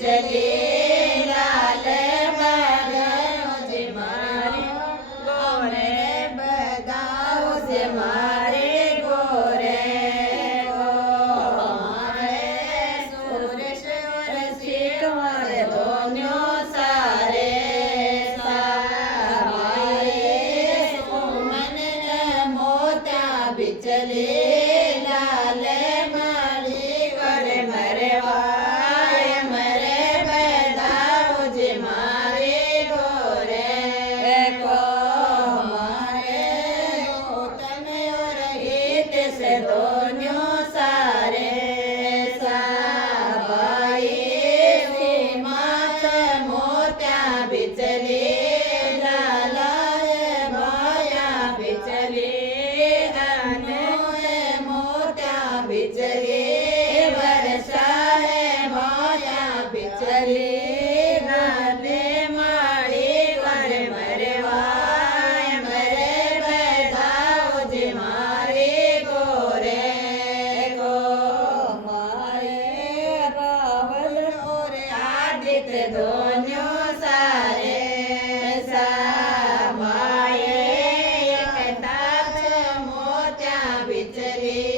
बिचली लाल बगाओ जे मारे गोरे बगाओ जे मारे गोरे सुरेश और सिकवर दोन्यों सारे बिचले लाल मारी करे मरवाए मरे बदाओ जे मारे गोरे को मारे गौतम और हित से दोनों सारे साबाई माथ मोत्या बिचले लालाए माया बिचले बिचले वर्षा है माया बिचले नाले माड़ी वर मरवाए मरे बधाओ जे मारे गोरे को मारे रावल और आदित्य दोनों सारे समाये एक ताज मोत्या बिचले